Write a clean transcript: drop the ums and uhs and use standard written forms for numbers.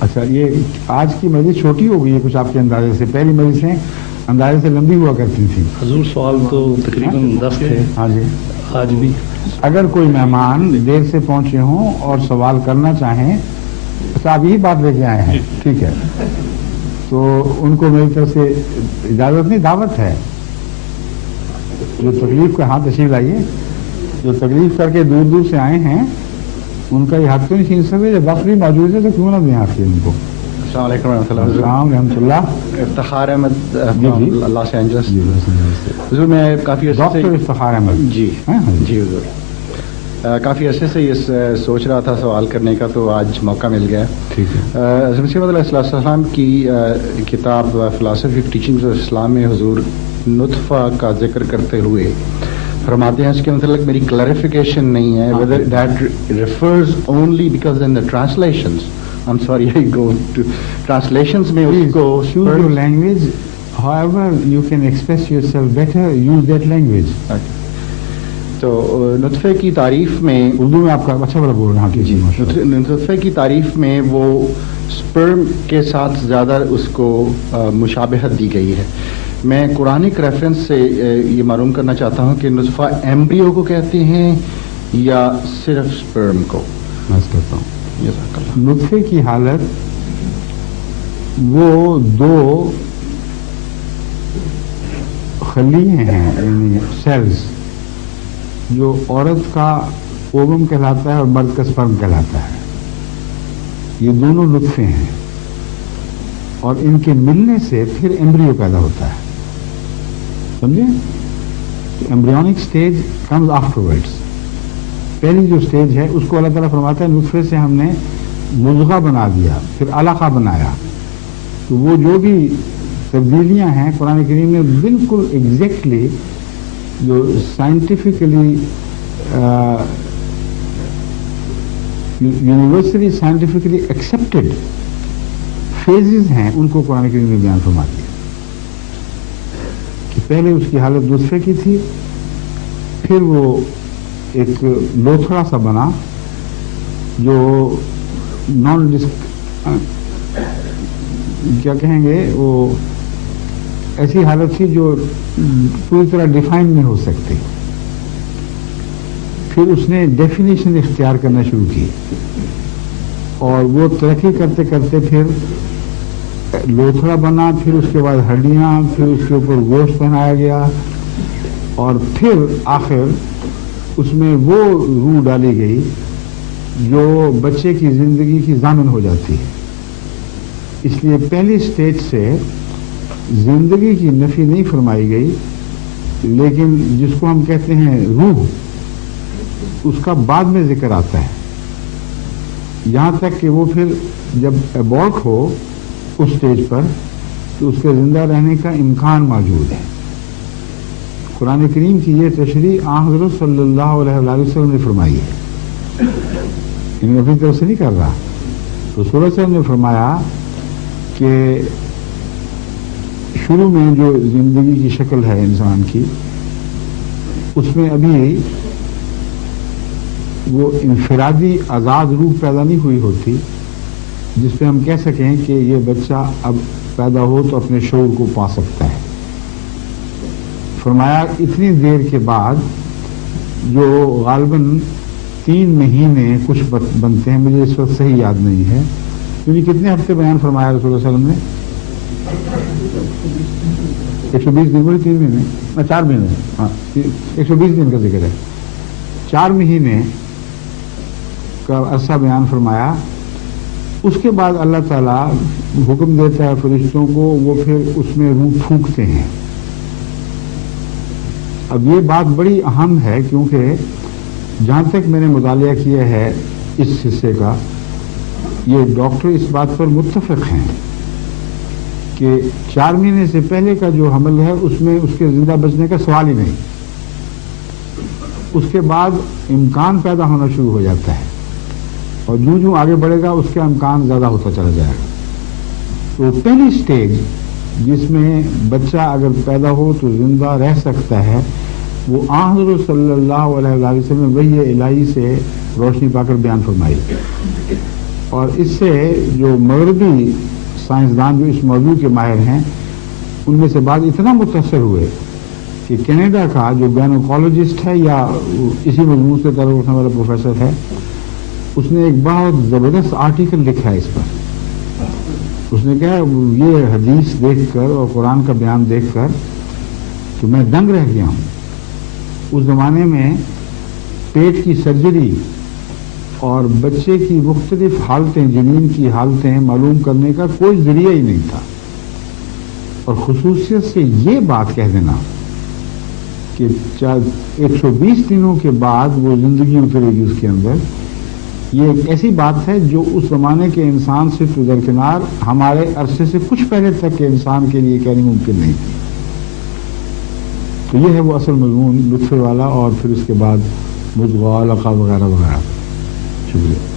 اچھا، یہ آج کی مجلس چھوٹی ہو گئی ہے کچھ آپ کے اندازے سے؟ پہلی مجلسیں اندازے سے لمبی ہوا کرتی تھیں. حضور سوال تو تقریباً 10 تھے. ہاں جی. آج بھی اگر کوئی مہمان دیر سے پہنچے ہوں اور سوال کرنا چاہیں تو آپ یہی بات لے کے آئے ہیں، ٹھیک ہے، تو ان کو میری طرف سے اجازت نہیں، دعوت ہے. جو تکلیف کا ہاتھ تشریف لائیے، جو تکلیف کر کے دور دور سے آئے ہیں ان کا یہ حق تو نہیں چھین سکتے. جب وقت بھی موجود ہے تو کیوں نہ دیں آپ کے ان کو. السلام علیکم ورحمۃ اللہ. السلام رحمۃ اللہ. Iftikhar Ahmad Los Angeles. حضور میں کافی عرصے سے ڈاکٹر افتخار احمد. جی جی حضور، کافی عرصے سے یہ سوچ رہا تھا سوال کرنے کا، تو آج موقع مل گیا. ٹھیک ہے. حضرت مسیح موعود علیہ السلام کی کتاب فلاسفی آف ٹیچنگز آف اسلام میں حضور نطفہ کا ذکر کرتے ہوئے فرماتے ہیں، اس کے متعلق میری کلیریفیکیشن نہیں ہے whether that refers only because in the translations, I'm sorry I go to translations میں اس کو choose your language however you can express yourself better, use that language. تو نطفے کی تعریف میں اردو میں آپ کا اچھا بڑا بول رہے ہیں. نطفے کی تعریف میں وہ سپرم کے ساتھ زیادہ اس کو مشابہت دی گئی ہے. میں قرآنک ریفرنس سے یہ معلوم کرنا چاہتا ہوں کہ نطفہ ایمبریو کو کہتے ہیں یا صرف سپرم کو. میں کہتا ہوں نطفے کی حالت وہ دو خلیے ہیں، یعنی سیلز، جو عورت کا اووم کہلاتا ہے اور مرد کا سپرم کہلاتا ہے. یہ دونوں نطفے ہیں اور ان کے ملنے سے پھر ایمبریو پیدا ہوتا ہے. سمجھے؟ Embryonic stage comes after words. پہلی جو سٹیج ہے اس کو اللہ تعالیٰ فرماتا ہے نطفے سے ہم نے مضغہ بنا دیا، پھر علقہ بنایا. تو وہ جو بھی تبدیلیاں ہیں قرآن کریم میں بالکل ایگزیکٹلی جو scientifically universally scientifically accepted phases ہیں ان کو قرآن کریم نے بیان فرما دیا. کہ پہلے اس کی حالت نطفے کی تھی، پھر وہ ایک لوتھڑا سا بنا جو کیا کہیں گے، وہ ایسی حالت تھی جو پوری طرح ڈیفائن نہیں ہو سکتی. پھر اس نے ڈیفینیشن اختیار کرنا شروع کی اور وہ ترقی کرتے کرتے پھر لوتھڑا بنا، پھر اس کے بعد ہڈیاں، پھر اس کے اوپر گوشت پہنایا گیا اور پھر آخر اس میں وہ روح ڈالی گئی جو بچے کی زندگی کی ضامن ہو جاتی ہے. اس لیے پہلی سٹیج سے زندگی کی نفی نہیں فرمائی گئی، لیکن جس کو ہم کہتے ہیں روح، اس کا بعد میں ذکر آتا ہے، یہاں تک کہ وہ پھر جب ابورٹ ہو اس سٹیج پر تو اس کے زندہ رہنے کا امکان موجود ہے. قرآن کریم کی یہ تشریح حضرت صلی اللہ علیہ وسلم نے فرمائی ہے، انہیں اپنی طرف سے نہیں کر رہا. تو رسول اللہ صلی اللہ علیہ وسلم نے فرمایا کہ شروع میں جو زندگی کی شکل ہے انسان کی، اس میں ابھی وہ انفرادی آزاد روح پیدا نہیں ہوئی ہوتی جس پہ ہم کہہ سکیں کہ یہ بچہ اب پیدا ہو تو اپنے شعور کو پا سکتا ہے. فرمایا اتنی دیر کے بعد جو غالباً 3 مہینے کچھ بنتے ہیں، مجھے اس وقت صحیح یاد نہیں ہے، کیونکہ کتنے ہفتے بیان فرمایا رسول اللہ صلی اللہ علیہ وسلم نے؟ 120 دن بولے 3 مہینے، 4 مہینے، ہاں 120 دن کا ذکر ہے. 4 مہینے کا عرصہ بیان فرمایا. اس کے بعد اللہ تعالیٰ حکم دیتا ہے فرشتوں کو، وہ پھر اس میں روح پھونکتے ہیں. اب یہ بات بڑی اہم ہے کیونکہ جہاں تک میں نے مطالعہ کیا ہے اس حصے کا، یہ ڈاکٹر اس بات پر متفق ہیں کہ 4 مہینے سے پہلے کا جو حمل ہے اس میں اس کے زندہ بچنے کا سوال ہی نہیں. اس کے بعد امکان پیدا ہونا شروع ہو جاتا ہے اور جو آگے بڑھے گا اس کا امکان زیادہ ہوتا چلا جائے گا. تو پہلی سٹیج جس میں بچہ اگر پیدا ہو تو زندہ رہ سکتا ہے، وہ حضرت صلی اللہ علیہ وسلم نے وحی الہی سے روشنی پا کر بیان فرمائی. اور اس سے جو مغربی سائنسدان جو اس موضوع کے ماہر ہیں ان میں سے بعض اتنا متاثر ہوئے کہ کینیڈا کا جو گائنوکالوجسٹ ہے یا اسی مضمون سے تعلق رکھنے والا پروفیسر ہے، اس نے ایک بہت زبردست آرٹیکل لکھا ہے اس پر. اس نے کہا یہ حدیث دیکھ کر اور قرآن کا بیان دیکھ کر تو میں دنگ رہ گیا ہوں. اس زمانے میں پیٹ کی سرجری اور بچے کی مختلف حالتیں، جنین کی حالتیں معلوم کرنے کا کوئی ذریعہ ہی نہیں تھا، اور خصوصیت سے یہ بات کہہ دینا کہ 120 دنوں کے بعد وہ زندگی اترے گی اس کے اندر، یہ ایک ایسی بات ہے جو اس زمانے کے انسان سے تو درکنار ہمارے عرصے سے کچھ پہلے تک کے انسان کے لیے کہنی ممکن نہیں تھی. تو یہ ہے وہ اصل مضمون، لطفے والا، اور پھر اس کے بعد مضغہ، علقہ وغیرہ وغیرہ. شکریہ.